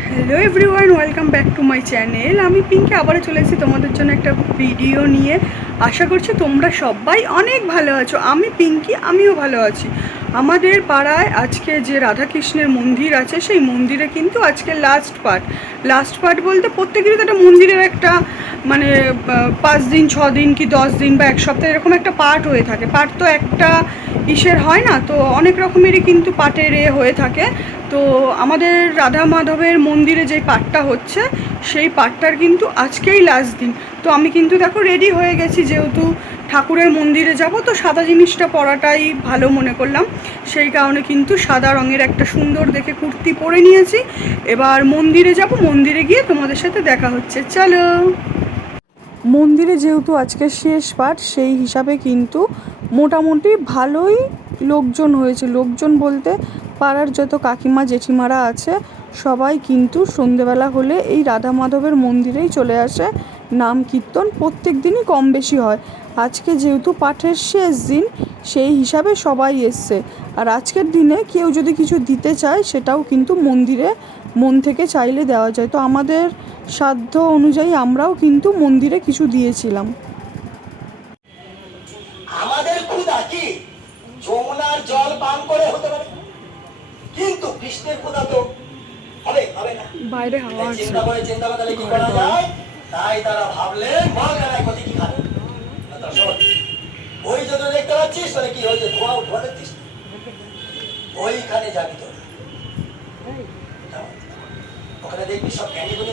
Hello everyone welcome back to my channel আমি পিঙ্কি আবারও চলে এসেছি তোমাদের জন্য একটা ভিডিও নিয়ে। আশা করছি তোমরা সবাই অনেক ভালো আছো। আমি পিঙ্কি, আমিও ভালো আছি। আমাদের পাড়ায় আজকে যে রাধাকৃষ্ণের মন্দির আছে, সেই মন্দিরে কিন্তু আজকে লাস্ট পার্ট লাস্ট পার্ট বলতে প্রত্যেকেরই তো একটা মন্দিরের একটা মানে পাঁচ দিন, ছ দিন কি দশ দিন বা এক সপ্তাহ এরকম একটা পার্ট হয়ে থাকে। পার্ট তো একটা ইসের হয় না, তো অনেক রকমেরই কিন্তু পাটের এ হয়ে থাকে। তো আমাদের রাধা মাধবের মন্দিরে যে পাটটা হচ্ছে, সেই পাটটার কিন্তু আজকেই লাস্ট দিন। তো আমি কিন্তু দেখো রেডি হয়ে গেছি যেহেতু ঠাকুরের মন্দিরে যাব, তো সাদা জিনিসটা পরাটাই ভালো মনে করলাম। সেই কারণে কিন্তু সাদা রঙের একটা সুন্দর দেখে কুর্তি পরে নিয়েছি। এবার মন্দিরে যাব, মন্দিরে গিয়ে তোমাদের সাথে দেখা হচ্ছে। চলো। মন্দিরে যেহেতু আজকে শেষ পাঠ, সেই হিসাবে কিন্তু মোটামুটি ভালোই লোকজন হয়েছে। লোকজন বলতে পাড়ার যত কাকিমা, জেঠিমারা আছে, সবাই কিন্তু সন্ধেবেলা হলে এই রাধা মাধবের মন্দিরেই চলে আসে। নাম কীর্তন প্রত্যেক দিনই কম বেশি হয়। আজকে যেহেতু পাঠের শেষ দিন সেই হিসাবে সবাই এসছে। আর আজকের দিনে কেউ যদি কিছু দিতে চায় সেটাও কিন্তু মন্দিরে মন থেকে চাইলে দেওয়া যায়। তো আমাদের সাধ্য অনুযায়ী আমরাও কিন্তু মন্দিরে কিছু দিয়েছিলাম। আমাদের ক্ষুধা কি? যমুনার জল পান করে হতে পারে। কিন্তু কৃষ্ণের ক্ষুধা তো হবে হবে না। বাইরে হাওয়া আছে। চিন্তা করে চিন্তা করে তাহলে কি করা যায়? তাই তারা ভাবলেন ক্ষতি কি খাবে ওই যদি দেখতে পাচ্ছিস কি হয়েছে? ধোঁয়া দেখছিস? ওইখানে যাবি তো। ওখানে দেখবি সব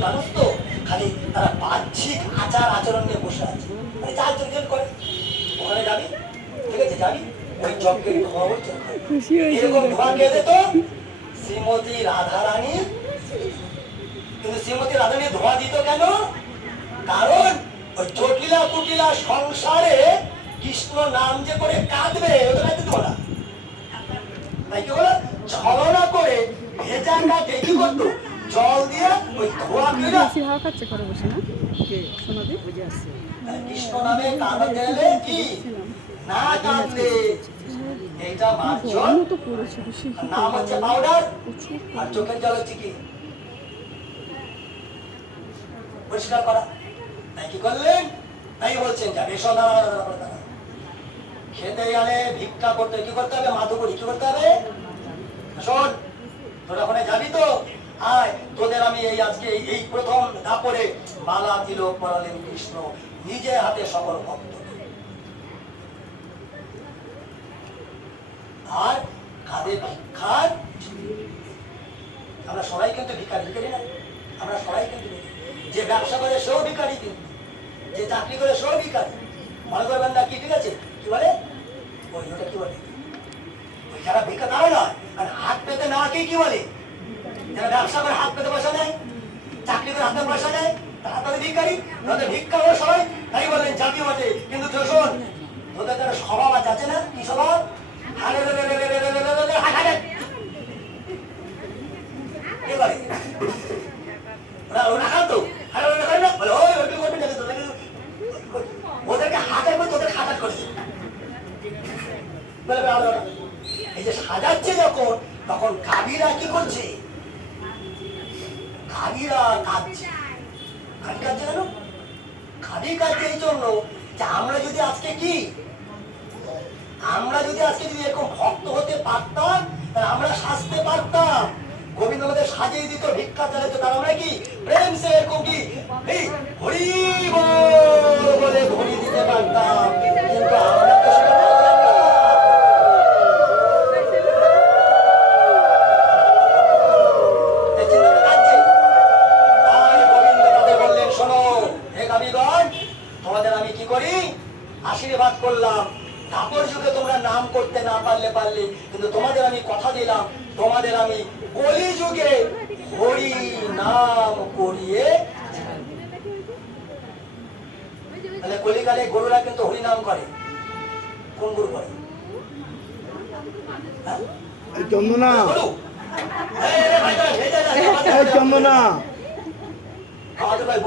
মানুষ তো খালি তারা বাহ্যিক আচার আচরণ নিয়ে বসে আছে। মানে যা চলচল করে। ওখানে যাবি? ঠিক আছে যাবি? ওই এরকম ধোঁয়া কে দিত শ্রীমতী রাধারানী। কিন্তু শ্রীমতী রাধারানী ধোঁয়া দিত কেন? কারণ ওই জটিলা কুটিলা সংসারে কৃষ্ণ নাম যে করে কাঁদবে ওটা দিত না তাই কি বলো? ছলনা করে ভেজা কাঠে কি করতো? জল দিয়ে ওই ধোঁয়া ফেরা হাওয়া খাচ্ছে ঘরে বসে না? শোনাবি কৃষ্ণ নামে কাঁদতে গেলে কি? না কাঁদলে। এইটা মার্জন তো পড়েছে বেশি নাম হচ্ছে পাউডার আর চোখের জল হচ্ছে কি? পরিষ্কার করা। তাই কি করলেন? তাই বলছেন যা দাঁড়া। খেতে গেলে ভিক্ষা করতে কি করতে হবে? মাধুকরি কি করতে হবে? শোন, তোরা ওখানে যাবি তো? আয়, তোদের আমি এই আজকে এই- প্রথম ধাপরে মালা তিলক পরালেন কৃষ্ণ, নিজে হাতে সকল ভক্ত। আর কাঁধে ভিক্ষার? আমরা সবাই কিন্তু ভিকারি ভিকারি না। আমরা সবাই কিন্তু যে ব্যবসা করে সেও ভিকারি কিন্তু। যে চাকরি করে সেও ভিকারি মনে করবেন না কি ঠিক আছে? কি বলে? ওই ওটা কি বলে? ওই যারা ভিক্ষা তারা নয় আর হাত পেতে নেওয়াকে কি বলে? যারা ব্যবসা করে হাত পেতে পয়সা নেয় চাকরি করে হাতে পয়সা নেয় তারা তাদের ভিক্ষা হলো সবাই। তাই বললেন জাতীয় মতে কিন্তু শোন তোদের যারা স্বভাব আছে না। কি স্বভাব? হারে রে রে রে রে রে রে রে রে রে কে করে? ওরা ওরা খাতো হারে রে রে করে না? বলে, ওই, ওইগুলো করবি না তো, তোদেরকে- ওদেরকে হাতের করে তোদের খাটাট করেছে বলে, বলে, বলে, বলে। এই যে সাজাচ্ছে যখন, তখন কাবিরা কি করছে? আমরা যদি আজকে কি? আমরা যদি আজকে যদি এরকম ভক্ত হতে পারতাম, তাহলে আমরা সাজতে পারতাম। গোবিন্দ আমাদের সাজিয়ে দিত, ভিক্ষা চালাইতো তার আমরা কি? প্রেম সে এরকম কি? হরি বলে ঘড়ি দিতে পারতাম কিন্তু আমরা তো সেটা পারলাম না। এই চিন্তাটা কাঁদছে। তাই গোবিন্দ তাদের বললেন, "শোনো, হে কবিগণ, তোমাদের আমি কি করি আশীর্বাদ করলাম ঠাকুর যুগে তোমরা নাম করতে না পারলে কিন্তু তোমাদের আমি কথা দিলাম তোমাদের আমি কলি যুগে হরি নাম করিয়ে তাহলে কলিকালে গরুরা কিন্তু হরি নাম করে। কোন গরু করে? হ্যাঁ? চন্দনা। আমাদের ভাই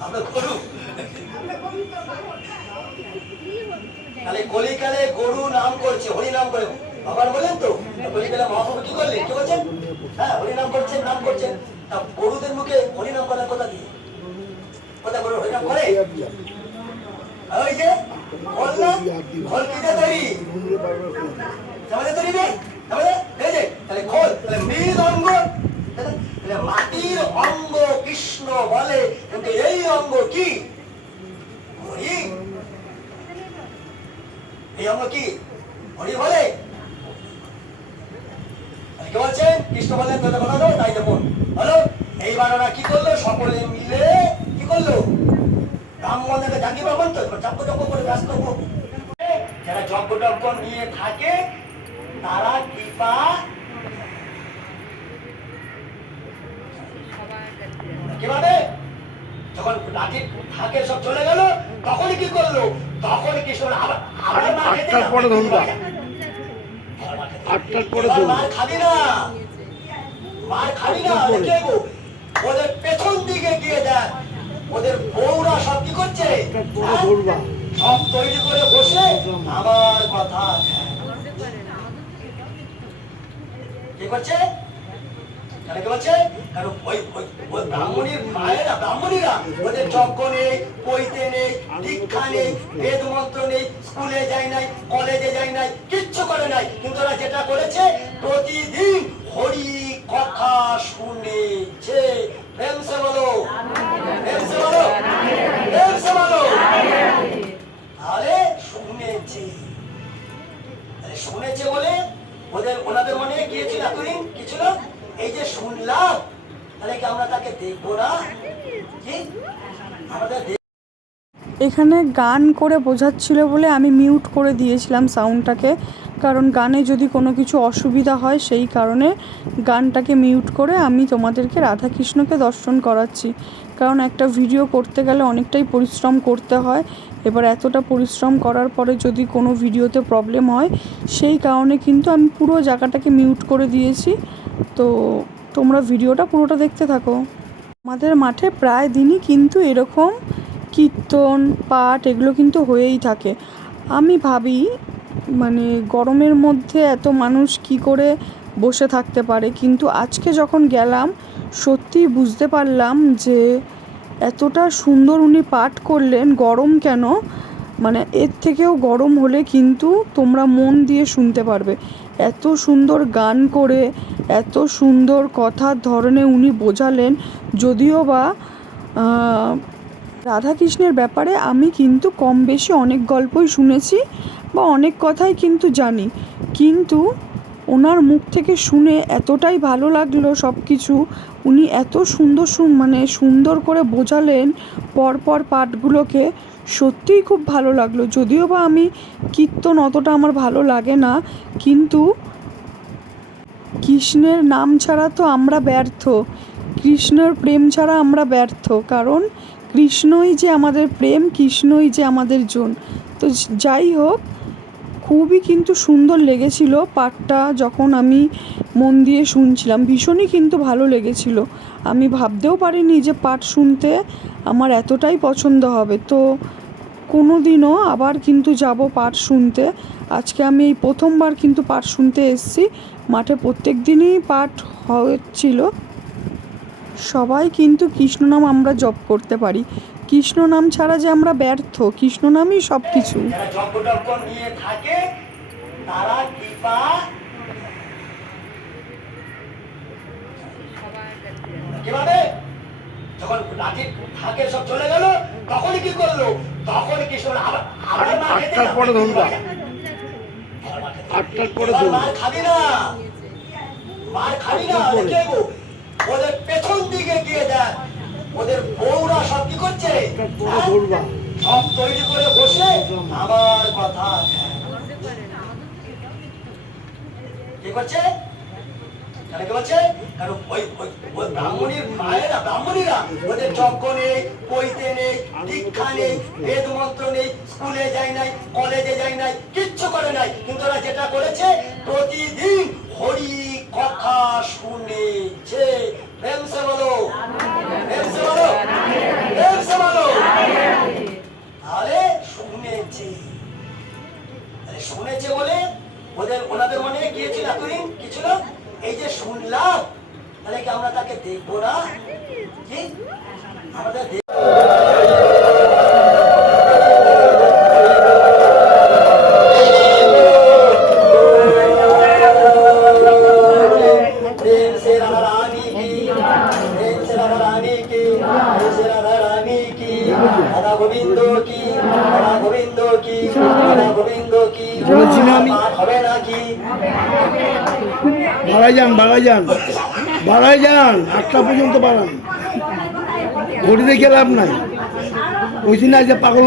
আমরা গরু? তাহলে কলিকালে গরু নাম করছে, হরি নাম করে। ভগবান বললেন তো বলিবেলা মহাপ্রভু কি করলেন? কি বলছেন হ্যাঁ হরিনাম করছেন, নাম করছেন। তা গরুদের মুখে হরিনাম করার কথা দিয়ে কথা বলো হরিনাম করে। ওই যে বললাম তৈরি? তৈরি নেই? আমাদের এই যে, তাহলে খোল তাহলে মাটির অঙ্গ কৃষ্ণ বলে, কিন্তু এই অঙ্গ কি? হরি। এই অঙ্গ কি? হরি বলে? কি বলছেন কৃষ্ণ বললেন তোদের কথা দাও তাই দেবো হলো এইবার ওরা কি করল? সকলে মিলে কি করল? রাম মন্দিরকে জাগি পাবেন তো? যজ্ঞ যজ্ঞ করে ব্যস্ত হোক যারা যজ্ঞ টজ্ঞ নিয়ে থাকে তারা কৃপা কীভাবে? যখন লাঠি থাকে সব চলে গেল তখনই কি করল? তখনই কৃষ্ণ আবার আবার মার খেতে আটটার পরে ধরবা। আটটার পরে ধরবা। মার খাবি না। মার খাবি না গো, ওদের পেছন দিকে গিয়ে দেখ। ওদের বউরা সব কি করছে? হ্যাঁ? সব তৈরি করে বসে আমার কথা কি করছে? কি বলছে? কারণ ওই ব্রাহ্মণীর মায়েরা ওদের নেই নেই নেই নেই, স্কুলে যায় নাই, কলেজে যায় নাই, কিচ্ছু করে নাই। কিন্তু ওরা যেটা করেছে প্রতিদিন এখানে গান করে বোঝাচ্ছিল বলে আমি মিউট করে দিয়েছিলাম সাউন্ডটাকে কারণ গানে যদি কোনো কিছু অসুবিধা হয়, সেই কারণে গানটাকে মিউট করে আমি তোমাদেরকে রাধাকৃষ্ণকে দর্শন করাচ্ছি। কারণ একটা ভিডিও করতে গেলে অনেকটাই পরিশ্রম করতে হয়। এবার এতটা পরিশ্রম করার পরে যদি কোনো ভিডিওতে প্রবলেম হয়, সেই কারণে কিন্তু আমি পুরো জায়গাটাকে মিউট করে দিয়েছি। তো তোমরা ভিডিওটা পুরোটা দেখতে থাকো। আমাদের মাঠে প্রায় দিনই কিন্তু এরকম কীর্তন, পাঠ এগুলো কিন্তু হয়েই থাকে। আমি ভাবি মানে গরমের মধ্যে এত মানুষ কি করে বসে থাকতে পারে? কিন্তু আজকে যখন গেলাম সত্যি বুঝতে পারলাম যে এতটা সুন্দর উনি পাঠ করলেন, গরম কেন? মানে এর থেকেও গরম হলে কিন্তু তোমরা মন দিয়ে শুনতে পারবে। এত সুন্দর গান করে, এত সুন্দর কথার ধরনে উনি বোঝালেন, যদিও বা রাধাকৃষ্ণের ব্যাপারে আমি কিন্তু কম বেশি অনেক গল্পই শুনেছি বা অনেক কথাই কিন্তু জানি। কিন্তু ওনার মুখ থেকে শুনে এতটাই ভালো লাগল সব কিছু উনি এত সুন্দর সুন মানে সুন্দর করে বোঝালেন পরপর পাঠগুলোকে, সত্যিই খুব ভালো লাগল। যদিও বা আমি কীর্তন অতটা আমার ভালো লাগে না, কিন্তু কৃষ্ণের নাম ছাড়া তো আমরা ব্যর্থ। কৃষ্ণের প্রেম ছাড়া আমরা ব্যর্থ, কারণ কৃষ্ণই যে আমাদের প্রেম, কৃষ্ণই যে আমাদের জন। তো যাই হোক, খুবই কিন্তু সুন্দর লেগেছিল পাঠটা যখন আমি মন দিয়ে শুনছিলাম। ভীষণই কিন্তু ভালো লেগেছিল। আমি ভাবতেও পারিনি যে পাঠ শুনতে আমার এতটাই পছন্দ হবে। তো কোনো দিনও আবার কিন্তু যাব পাঠ শুনতে। আজকে আমি এই প্রথমবার কিন্তু পাঠ শুনতে এসেছি। মাঠে প্রত্যেক দিনই পাঠ হচ্ছিল। সবাই কিন্তু কৃষ্ণ নাম আমরা জপ করতে পারি কৃষ্ণ নাম ছাড়া যে আমরা ব্যর্থ কৃষ্ণ নামই সব কিছু যারা যজ্ঞ টজ্ঞ নিয়ে থাকে তারা কৃপা কীভাবে যখন লাঠি থাকে সব চলে গেল তখনই কি করল তখনই কৃষ্ণ আবার আবার মার আটটার পরে ধরবা। আবার মার খেতে যাবে। আটটার পরে ধরবা। খাবি না মার খাবি না আটটার গো, ওদের পেছন দিকে গিয়ে দেখ। ওদের বউরা সব কি করছে। সব তৈরি করে বসে আমার কথা কি করছে? কেন কি বলছে? কারণ ওই ওই ওই ব্রাহ্মণীর মায়েরা ব্রাহ্মণীরা ওদের যজ্ঞ নেই নেই দীক্ষা নেই বেদ মন্ত্র নেই স্কুলে যায় নাই কলেজে যায় নাই কিচ্ছু করে নাই। কিন্তু ওরা যেটা করেছে প্রতিদিন হরি কথা শুনেছে দেখব না? পর্যন্ত বাড়ান। ঘটি দেখে লাভ নাই। ওই না যে পাগল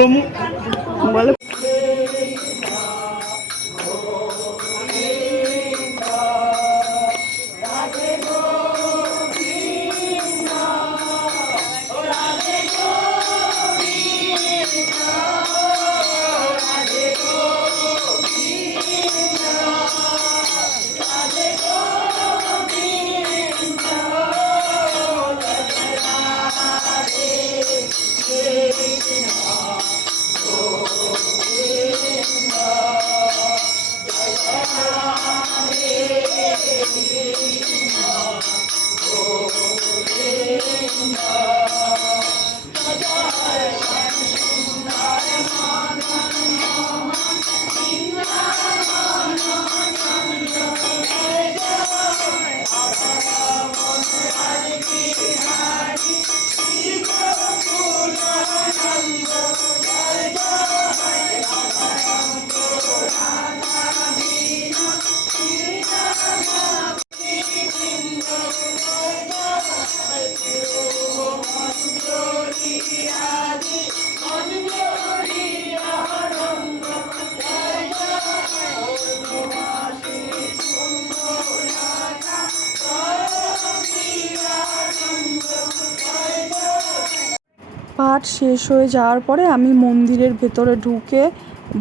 শেষ হয়ে যাওয়ার পরে আমি মন্দিরের ভেতরে ঢুকে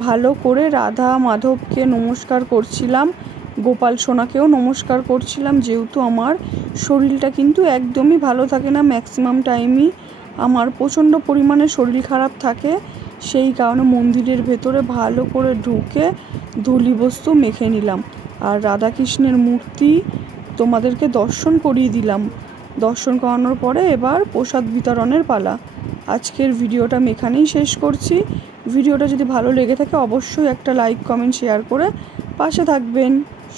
ভালো করে রাধা মাধবকে নমস্কার করছিলাম, গোপাল সোনাকেও নমস্কার করছিলাম, যেহেতু আমার শরীরটা কিন্তু একদমই ভালো থাকে না ম্যাক্সিমাম টাইমই আমার প্রচণ্ড পরিমাণে শরীর খারাপ থাকে, সেই কারণে মন্দিরের ভেতরে ভালো করে ঢুকে ধুলি বস্তু মেখে নিলাম। আর রাধাকৃষ্ণের মূর্তি তোমাদেরকে দর্শন করিয়ে দিলাম। দর্শন করানোর পরে এবার প্রসাদ বিতরণের পালা। আজকের ভিডিওটা আমি এখানেই শেষ করছি। ভিডিওটা যদি ভালো লেগে থাকে, অবশ্যই একটা লাইক, কমেন্ট, শেয়ার করে পাশে থাকবেন।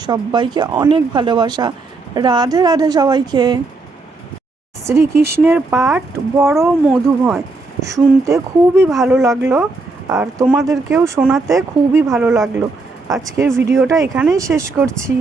সবাইকে অনেক ভালোবাসা। রাধে রাধে সবাইকে। শ্রীকৃষ্ণের পাঠ বড় মধুময়। শুনতে খুবই ভালো লাগল আর তোমাদেরকেও শোনাতে খুবই ভালো লাগল। আজকের ভিডিওটা এখানেই শেষ করছি।